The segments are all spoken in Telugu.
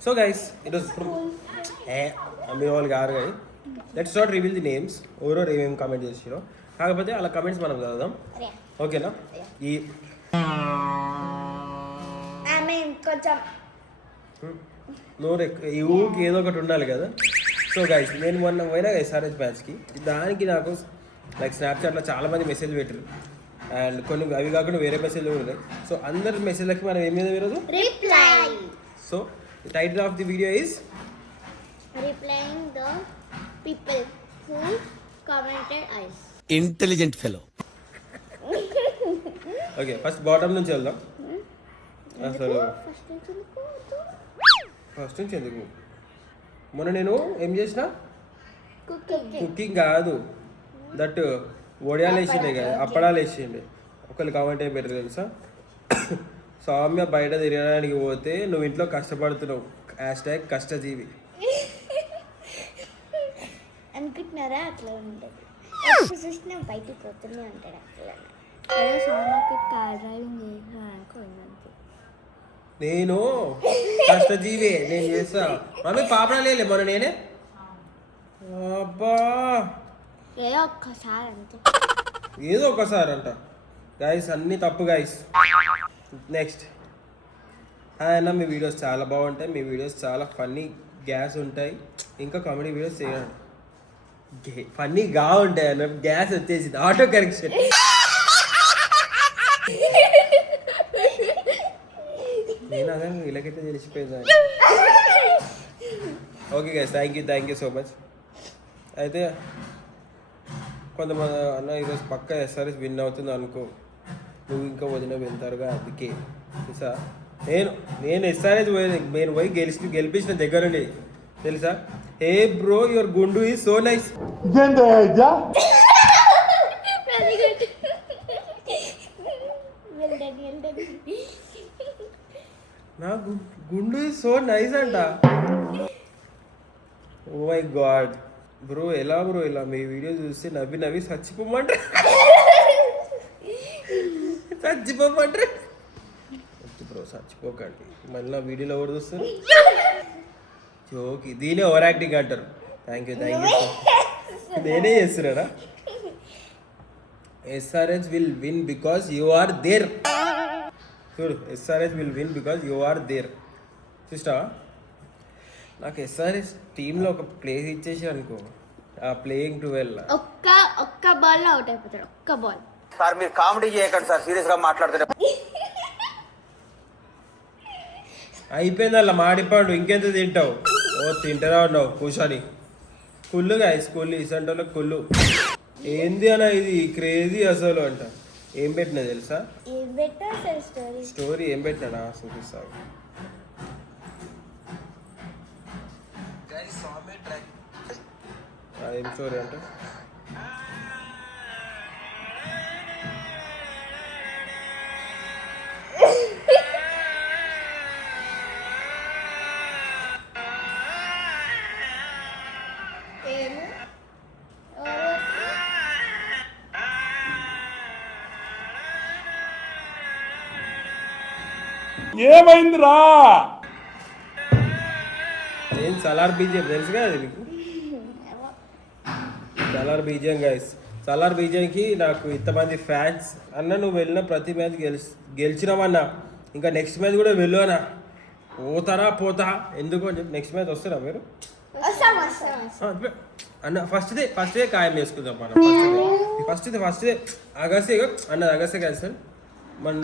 So guys, it was మీరు వాళ్ళు కాదు కానీ let's not reveal the names ఎవరో ఏమేమి కామెంట్ చేసిరో కాకపోతే అలా కమెంట్స్ మనం చదువుదాం ఓకేనా ఈ నోరు ఈ ఊకి ఏదో ఒకటి ఉండాలి కదా. సో గైస్ నేను మొన్న పోయినా ఎస్ఆర్హెచ్ మ్యాచ్కి దానికి నాకు లైక్ స్నాప్చాట్లో చాలామంది మెసేజ్ పెట్టారు అండ్ కొన్ని అవి కాకుండా వేరే మెసేజ్లు కూడా ఉన్నాయి. సో అందరి మెసేజ్లకి మనం ఏం మీద ఈరోజు reply. So the title of the video is Replying the people who commented us. Intelligent fellow. Okay first bottom నుంచి వెళ్దాం. అసలు ఫస్ట్ నుంచి ఎందుకు మొన్న నేను ఏం చేసిన కుకింగ్ కాదు దట్ వడియాలు వేసిండే కదా అప్పడాలు వేసిండే ఒకళ్ళు కామెంట్ ఏం పెట్టారు తెలుసా సౌమ్య బయట తిరగడానికి పోతే నువ్వు ఇంట్లో కష్టపడుతున్నావు హ్యాష్ట్యాగ్ కష్టజీవి అనుకుంటున్నారా అట్లా ఉంటుంది ఎప్పుడు చూసినా బయటికి పోతూనే ఉంటాడు అట్లా సౌండ్కి కార్ డ్రైవింగ్ చేసానుకో నేను కష్టజీవి నేను చేస్తా మమ్మీ పాపడా లేలే మొన్న నేనే అబ్బా ఏదో ఒక్కసారి అంతే ఏదో ఒకసారి అంట గైస్ అన్నీ తప్పు గైస్. నెక్స్ట్ అన్న మీ వీడియోస్ చాలా బాగుంటాయి మీ వీడియోస్ చాలా ఫన్నీ గ్యాస్ ఉంటాయి ఇంకా కామెడీ వీడియోస్ చేయండి ఫన్నీగా ఉంటాయి అన్న గ్యాస్ వచ్చేసింది ఆటో కరెక్షన్. నేను అదే వీళ్ళకైతే తెలిసిపోయింది. Okay guys thank you so much. అయితే కొంతమంది అన్న ఈరోజు పక్క ఎస్ఆర్ఎస్ విన్ అవుతుంది అనుకో నువ్వు ఇంకా వదిన వెళ్తారుగా అందుకే తెలుసా నేను ఎస్ఆర్ఎస్ నేను పోయి గెలిపించిన దగ్గర నుండి తెలుసా. ఏ బ్రో యువర్ గుండు ఈజ్ సో నైస్. నా గుండు ఈజ్ సో నైస్ అంట. ఓ మై గాడ్ బ్రో ఎలా మీ వీడియో చూస్తే నవ్వి చచ్చిపోమంటారు బ్రో చచ్చిపోకండి మళ్ళీ నా వీడియోలో ఎవరు చూస్తారు జోకి దీనే ఓవర్ యాక్టింగ్ అంటారు. థ్యాంక్ యూ నేనే చేస్తున్నారా. SRH will win because you are there. చూడు SRH will win because you are there. చూస్తా నాకు ఎస్ఆర్హెచ్ టీంలో ఒక ప్లేస్ ఇచ్చేసి అనుకో ఆ ప్లేయింగ్ 12 ఒక్క బాల్ లో అవుట్ అయిపోతాడు ఒక్క బాల్. సార్ మీరు కామెడీ చేయకండి సార్ సీరియస్ గా మాట్లాడుతున్నారు. అయిపోయింది అలా మాడిపాడు ఇంకెంత తింటావు ఓ తింటారా ఉన్నావు కూర్చొని కుళ్ళుగా స్కూల్ ఇసంటోలో కుళ్ళు ఏంది అన్న ఇది క్రేజీ అసలు అంట. ఏం పెట్టినా తెలుసా స్టోరీ ఏం పెట్టినా చూపిస్తావు. ఏం స్టోరీ అంటే ఏమైందిరా ఏం సలార్ బీజియం తెలుసు కదా అది మీకు సలార్ బీజియం గైస్. సలార్ బీజియంకి నాకు ఇంతమంది ఫ్యాన్స్ అన్న నువ్వు వెళ్ళిన ప్రతి మ్యాచ్ గెలిచినామన్నా ఇంకా నెక్స్ట్ మ్యాచ్ కూడా వెళ్ళు అన్న పోతా ఎందుకు అని చెప్పి నెక్స్ట్ మ్యాచ్ వస్తారా మీరు అన్న ఫస్ట్ డే ఖాయం చేసుకుందాం మనం ఫస్ట్ డే ఆగస్ట్ అన్న ఆగస్టే కదా సార్ మన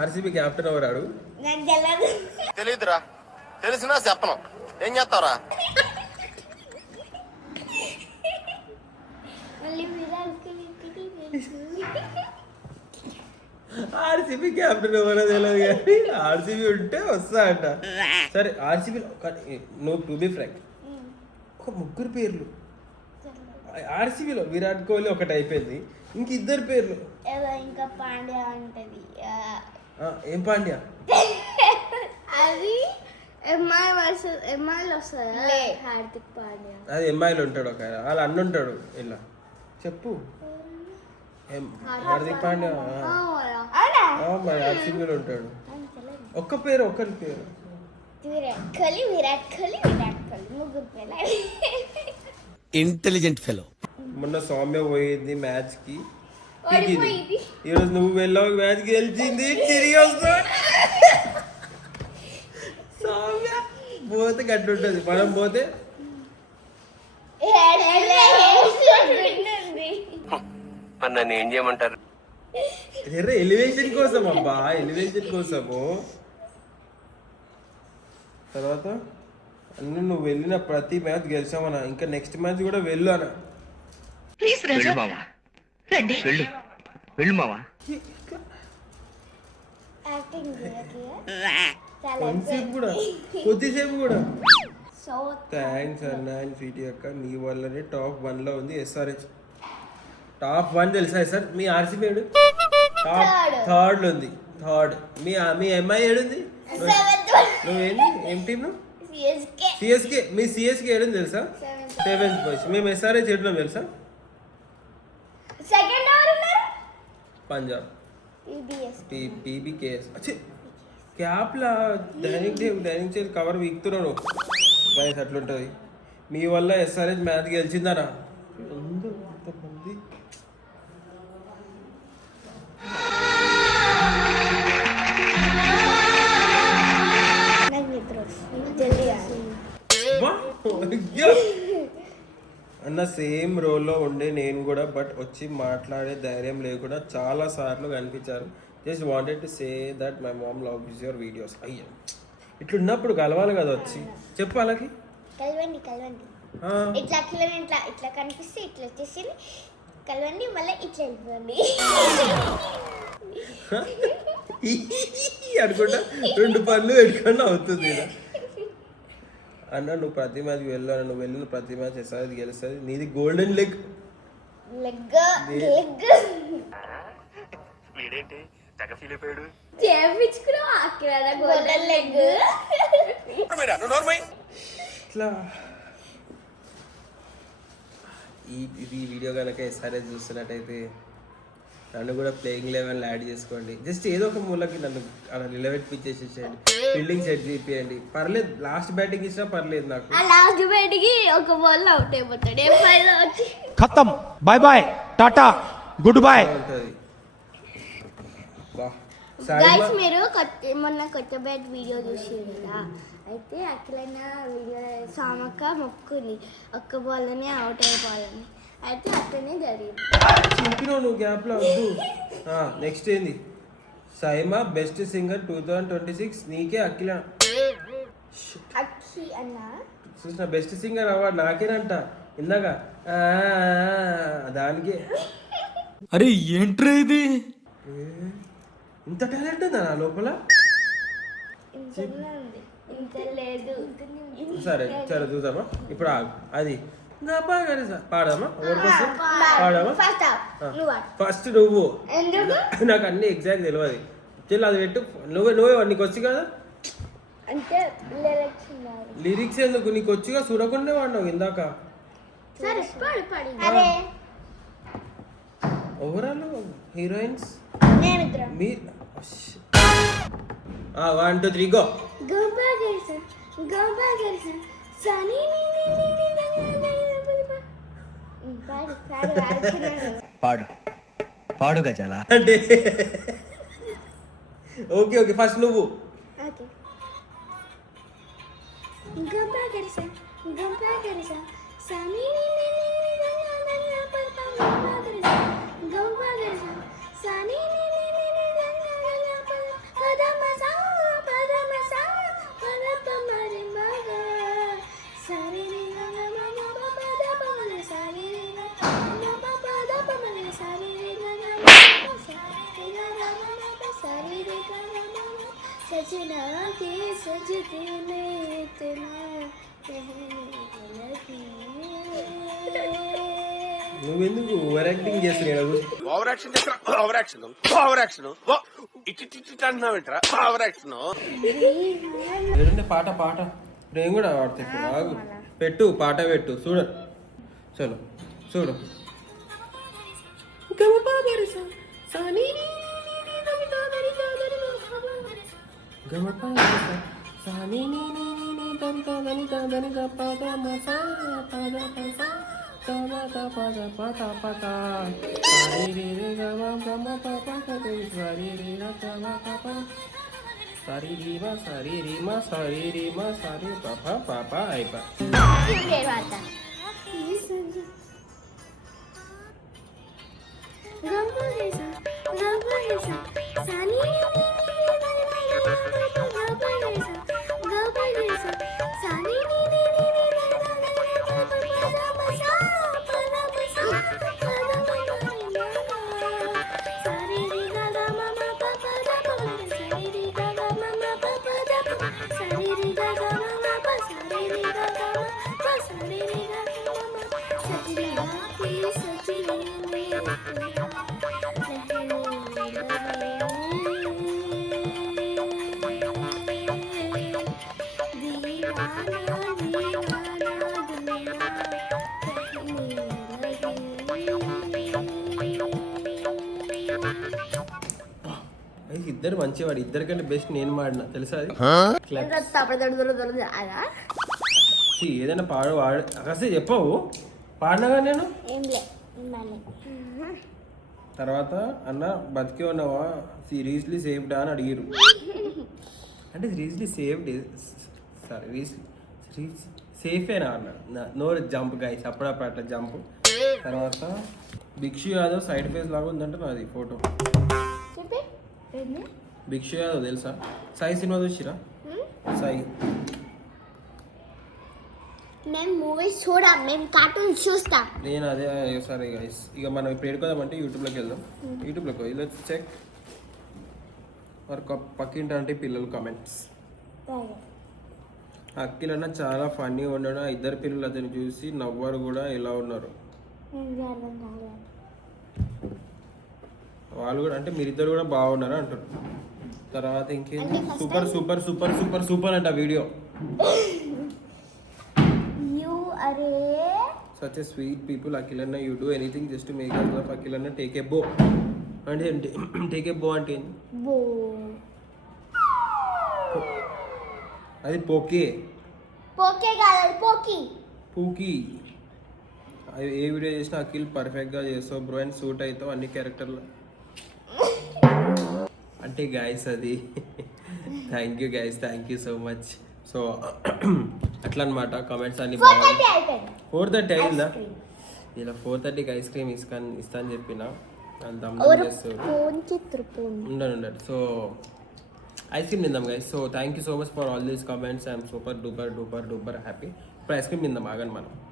ఆర్సీబీ క్యాప్టెన్ ఎవరాడు తెలియదురా తెలిసినా చెప్పను ఏం చేస్తావురా. ఆర్సీబీ క్యాప్టెన్ ఎవరో తెలియదు కానీ ఆర్సీబీ ఉంటే వస్తా అంట. సరే ఆర్సీబీ నువ్వు టు బి ఫ్రాంక్ ఒక ముగ్గురు పేర్లు ఆర్సీబీలో విరాట్ కోహ్లీ ఒకటి అయిపోయింది ఇంక ఇద్దరు పేర్లు ఇంకా పాండ్యా ఉంటది ఏం పాండ్యా అది ఎంఐ వర్సెస్ ఎంఐలో వస్తుంది హార్దిక్ పాండ్యా అది ఎంఐలో ఉంటాడు ఒక వాళ్ళ అన్న ఉంటాడు ఇలా చెప్పు హార్దిక్ పాండ్యా మరి ఆర్సీబీలో ఉంటాడు. ఒక్క పేరు ఒకరి పేరు విరాట్ కోహ్లీ ముగ్గురు పిల్లలు. Intelligent fellow. మొన్న సౌమ్య పోయింది మ్యాచ్ కి, ఓడిపోయింది. ఈరోజు నువ్వు వెళ్ళావు మ్యాచ్ గెలిచింది, తిరిగి వస్తా. సౌమ్య పోతే గట్టి ఉంటుంది, మనం పోతే నన్ను ఏం చేయమంటారు? ఎలివేషన్ కోసం అబ్బా, ఎలివేషన్ కోసము. తర్వాత అన్ని నువ్వు వెళ్ళిన ప్రతి మ్యాచ్ గెలిచామన్నా, ఇంకా నెక్స్ట్ మ్యాచ్ కూడా వెళ్ళు అన్న. వెళ్ళు మావా, వెళ్ళు వెళ్ళు మావా. కొంతసేపు కూడా, కొద్దిసేపు కూడా. సో థ్యాంక్స్ అన్న అండ్ స్వీటీ అక్క, మీ వల్లనే టాప్ 1 లో ఉంది SRH. టాప్ 1 తెలుసా సార్? మీ ఆర్సీబీ ఏడు టాప్ థర్డ్ లో ఉంది, థర్డ్. మీ ఎంఐ ఏడుంది? నువ్వేంటి ఏం టీం? సిఎస్కే. మీ సిఎస్కే ఏడుంది తెలుసా? 7th position. మేము SRH ఏడున్నాం తెలుసా? సెకండ్ ఎవరు ఉన్నారు? పంజాబ్ EBS. పీబీకేఎస్. క్యాప్లా డైనింగ్ చైర్ కవర్ వీక్తున్నాను బయట, అట్లుంటుంది. మీ వల్ల SRH మ్యాచ్ గెలిచిందనా? ఎంతమంది నాకు నిద్ర వస్తుంది, జల్దీ అన్న సేమ్ రోల్లో ఉండే నేను కూడా, బట్ వచ్చి మాట్లాడే ధైర్యం లేకుండా చాలా సార్లు కనిపించారు. Just wanted to say that my mom loves your videos. అయ్యా ఇట్లున్నప్పుడు కలవాలి కదా, వచ్చి చెప్పు వాళ్ళకి. కలవండి ఇట్లా ఇట్లా కనిపిస్తే ఇట్లా వచ్చేసి కలవండి, మళ్ళీ ఇట్లా వెళ్ళిపోండి అనుకుంటా 2 పనులు పెట్టుకొని అవుతుంది ఇలా. అన్న నువ్వు ప్రతి మ్యాచ్కి వెళ్ళాను, నువ్వు వెళ్ళిన ప్రతి మ్యాచ్ SRH గెలుస్తుంది, నీది గోల్డెన్ లెగ్. వీడేంటి తెగ ఫీల్ అయిపోయాడు? ఇట్లా ఇది వీడియో కనుక SRH చూస్తున్నట్టయితే నన్ను కూడా ప్లేయింగ్ 11 యాడ్ చేసుకోండి. జస్ట్ ఏదో ఒక మూలకి నన్ను అలా నిలబెట్టించేసేసేయండి, ఫీల్డింగ్ సెట్ చేయండి, పర్లేదు. లాస్ట్ బ్యాటింగ్ ఇచ్చినా పర్లేదు నాకు. లాస్ట్ బ్యాటింగ్ ఒక బాల్ అవుట్ అయిపోతాడు. ఖతం, bye bye, tata, goodbye. ఉంటుంది. గైస్ మీరు మొన్న కొత్త బ్యాట్ వీడియో చూసారు కదా, అయితే అఖిలైన వీడియో సామక్క మొక్కుని ఒక్క బాల్లోనే అవుట్ అయిపోవాలని, అయితే అట్లనే జరిగింది. చింపినావు నువ్వు గ్యాప్లో, వద్దు. నెక్స్ట్ ఏంది? సైమా బెస్ట్ సింగర్ 2026 నీకే అఖిల. అఖి అన్న చూసిన బెస్ట్ సింగర్ అవార్డు నాకేనంట ఇందాక, దానికే. అరే ఏంట్రా ఇది? ఇంత టాలెంట్ ఉందా నా లోపల? ఇంత లేదు. సరే సరే చూద్దామా ఇప్పుడు. అది పాడదామా? పాడదామా? ఫస్ట్ నువ్వు, నాకు అన్ని ఎగ్జాక్ట్ తెలియదు. చెల్లి అది పెట్టు, నువ్వే నీకు వచ్చి కదా అంటే లిరిక్స్ ఎందుకు నీకు వచ్చిగా చూడకుండా వాడినావు ఇందాక. ఓవరాల్ హీరోయిన్స్ మీరు 1 2 3 గో. పాడు పాడు గజాల. అంటే ఓకే ఓకే ఫస్ట్ నువ్వు. सजना के सजदे में इतना నువ్వెందుకు ఓవర్ యాక్టింగ్ చేస్తున్నావు? Over action over action over action ఇటు అంటున్నావు ఏంట్రా? Over action. పాట పాట నేను కూడా పాడతా ఇప్పుడు. ఆగు, పెట్టు పాట పెట్టు, చూడ చలో చూడు. గమ ప సా ని ని ని ని ని దని ద దని ద దని ద ప ద మ సా ప ద ప సా త మ త ప ద ప త ప త సా రి రి రి గ మ గ మ ప ప ద ని సా రి రి ర గ మ ప ప సా రి రి మ సా రి రి మ సా రి రి మ సా రి ప ప ప ప ఐ ప తర్వాత ఇద్దరు మంచివాడు, ఇద్దరికంటే బెస్ట్ నేను పాడిన తెలుసా అది. See, ఏదైనా పాడు వాడు అసలు చెప్పవు పాడినగా నేను. తర్వాత అన్న బతికే ఉన్నావా, సీరియస్లీ సేఫ్డా అని అడిగారు. అంటే సీరియస్లీ సేఫ్డ్ సారీ సేఫేనా అన్న. నో జంప్ గైస్, అప్పుడప్పుడు అట్లా జంప్. తర్వాత భిక్షు యాదవ్ సైడ్ ఫేస్ లాగా ఉందంటే నాది ఫోటో. భిక్షు యాదవ్ తెలుసా? సాయి సినిమా చూసిరా? సాయి మేము మూవీస్ చూడం, మేము కార్టూన్స్ చూస్తాం. నేను అదే సరే గైస్, ఇక మనం ఇప్పుడు ఎడుకోదామంటే యూట్యూబ్లోకి వెళ్దాం. యూట్యూబ్లోకి వెళ్ళి చెక్ మరి పక్కింటి పిల్లలు కామెంట్స్. అఖిల్ అన్న చాలా ఫన్నీ ఉండడం, ఇద్దరు పిల్లలు అతను చూసి నవ్వారు కూడా. ఎలా ఉన్నారు వాళ్ళు కూడా, అంటే మీరిద్దరు కూడా బాగున్నారు అంటారు. తర్వాత ఇంకేంటి super super super super super అంట video. Such a sweet people, Akhilanna. You do anything just to make us laugh. Akhilanna, take a bow. అంటే ఏంటి? టేక్ ఏ బో అంటే ఏంటి? బో అది పోకే. పోకే కాదు, పోకి. పూకి. అది ఏ వీడియో చేసినా అఖిల్ పర్ఫెక్ట్గా చేస్తావు బ్రో, అండ్ సూట్ అవుతావు అన్ని క్యారెక్టర్లో అంటే గైస్ అది. Thank you guys, thank you so much. So అట్లా అనమాట కామెంట్స్ అన్ని బాగుంది. 4:30 అయిందా? ఇలా 4:30కి ఐస్ క్రీమ్ ఇస్తా అని చెప్పిన ఉండడు. సో ఐస్ క్రీమ్ తిందాం guys. So thank you so much for all these comments. I'm super duper duper duper happy. ఇప్పుడు ఐస్ క్రీమ్ తిందాం ఆగండి మనం.